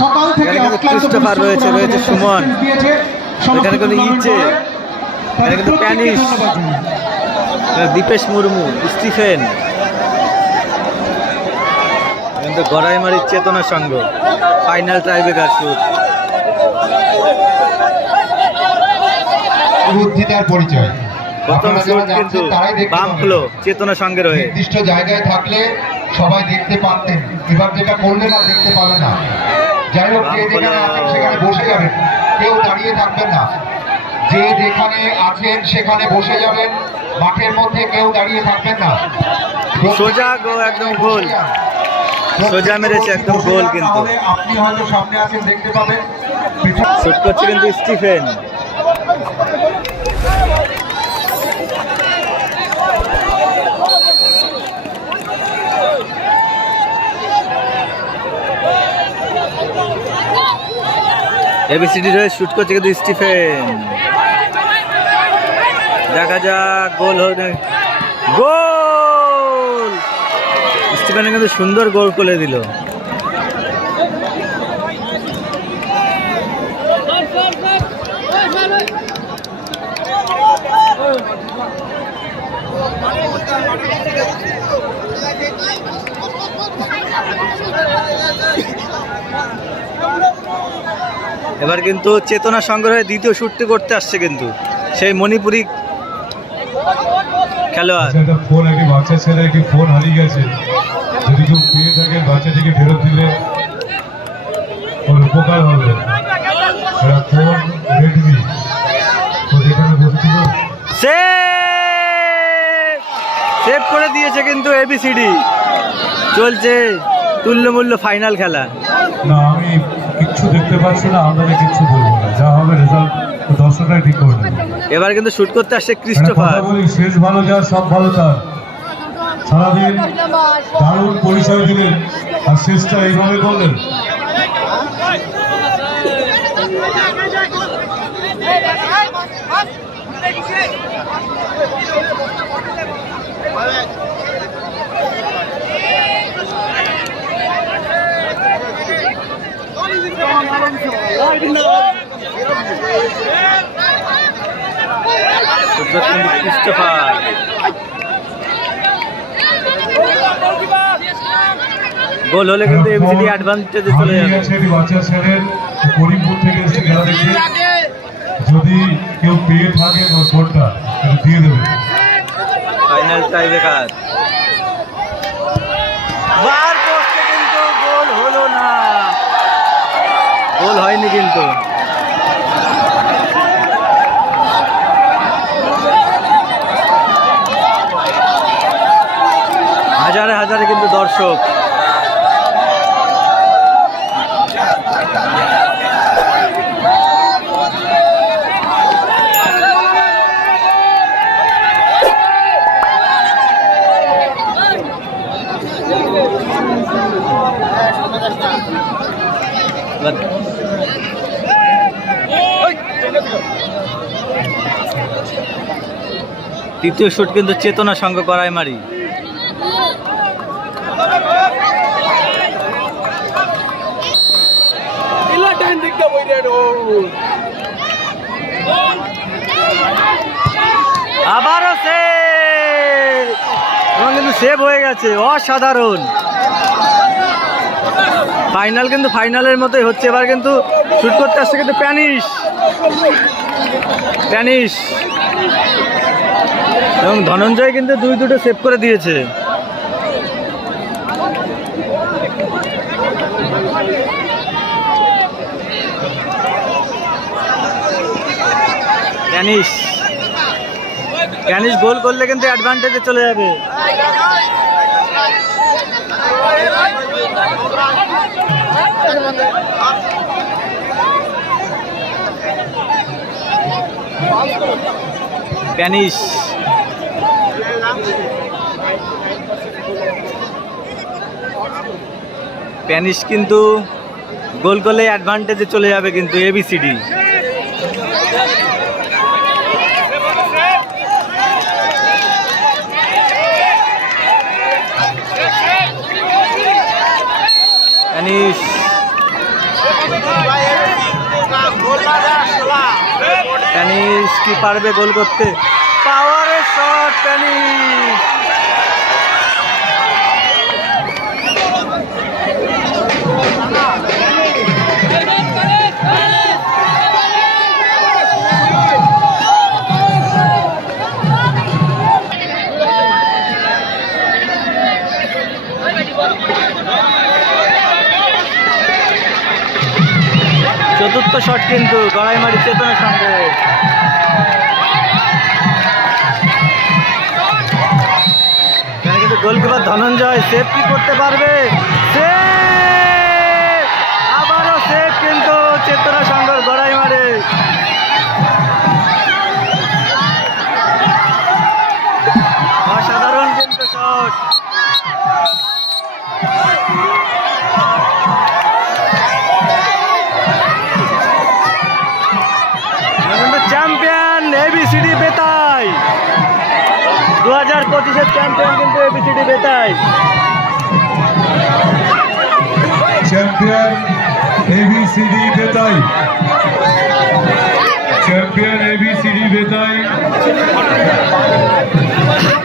সকাল থেকে অক্লান্ত ক্রিস্টোফার পরিশ্রম রয়েছে, সুমন। এখানে কিন্তু ইচ্ছে। কিন্তু প্যানিশ। দীপেশ মুর্মু স্টিফেন। কিন্তু গড়াইমারির চেতনা সংঘ ফাইনাল ট্রাইবেকার শুট বুদ্ধিতার পরিচয়। প্রথম শুট কিন্তু বাম ফ্লো চেতনা হয়ে নির্দিষ্ট জায়গায় থাকলে সবাই দেখতে পারতেন। এবার যেটা করলেন আর দেখতে পাবেন না। যাই হোক যে যেখানে আছেন সেখানে বসে যাবেন। কেউ দাঁড়িয়ে থাকবেন না। যে যেখানে আছেন সেখানে বসে যাবেন। মাঠের মধ্যে কেউ দাঁড়িয়ে থাকবেন না। সোজা গো একদম গোল। সোজা মেরেছে একদম গোল কিন্তু। আপনি হয়তো সামনে আছেন দেখতে পাবেন। শুট করছে কিন্তু স্টিফেন। এবিসিডি রয়ে শুট করছে কিন্তু স্টিফেন। দেখা যাক, গোল হবে গোল! স্টিফেন কিন্তু সুন্দর গোল করে দিল। এবার কিন্তু চেতনা সংগ্রহে দ্বিতীয় শুটটি করতে আসছে কিন্তু। সেই মণিপুরি খেলোয়াড়। আচ্ছা, ফোন একটি বাচ্চা ছেলে একটি ফোন হারিয়ে গেছে। যদি কেউ পেয়ে থাকেন বাচ্চাটিকে ফেরত দিলে ওর উপকার হবে। ফোন রেডমি তো যেখানে বসেছিল। সেভ সেভ করে দিয়েছে কিন্তু এবিসিডি চলছে তুল্যমূল্য ফাইনাল খেলা। না আমি কিচ্ছু দেখতে পাচ্ছি না আপনাদের কিচ্ছু বলব না যা হবে রেজাল্ট দর্শকরাই ঠিক করে এবার কিন্তু শুট করতে আসছে ক্রিস্টোফার বলি শেষ ভালো যা সব ভালো তার সারাদিন দারুণ পরিচয় দিলেন আর শেষটা এইভাবে করলেন কিন্তু ক্রিস্টোফার গোল হলে কিন্তু এবিসিডি অ্যাডভান্টেজে চলে যাবে। করিমপুর থেকে এসে খেলা দেখে। যদি কেউ পেয়ে থাকে একটু দিয়ে দেবে। ফাইনাল টাইব্রেকার বার গোল হয়নি কিন্তু। হাজারে হাজারে কিন্তু দর্শক। তৃতীয় শুট কিন্তু চেতনা সঙ্গে করায় মারি। আবারও সে কিন্তু সেভ হয়ে গেছে অসাধারণ। ফাইনাল কিন্তু ফাইনালের মতোই হচ্ছে। এবার কিন্তু শুট করতে আসছে কিন্তু প্যানিশ প্যানিশ এবং ধনঞ্জয় কিন্তু দুই দুটো সেভ করে দিয়েছে। প্যানিশ প্যানিশ গোল করলে কিন্তু অ্যাডভান্টেজে চলে যাবে। প্যানিশ প্যানিশ কিন্তু গোল করলে অ্যাডভান্টেজে চলে যাবে কিন্তু এবিসিডি প্যানিশ প্যানিস কি পারবে গোল করতে? পাওয়ারের শট প্যানিস শট কিন্তু, গড়াইমারি চেতনের সঙ্গে। গোলকিপার ধনঞ্জয় সেফ কি করতে পারবে? সেফ আবারও সেফ কিন্তু চেতনা সংঘর গড়াইমারে অসাধারণ কিন্তু শট চ্যাম্পিয়ন এবিসিডি বেতাই দু হাজার পঁচিশের চ্যাম্পিয়ন কিন্তু এবিসিডি বেতাই। চ্যাম্পিয়ন এবিসিডি বেতাই। চ্যাম্পিয়ন এবিসিডি বেতাই।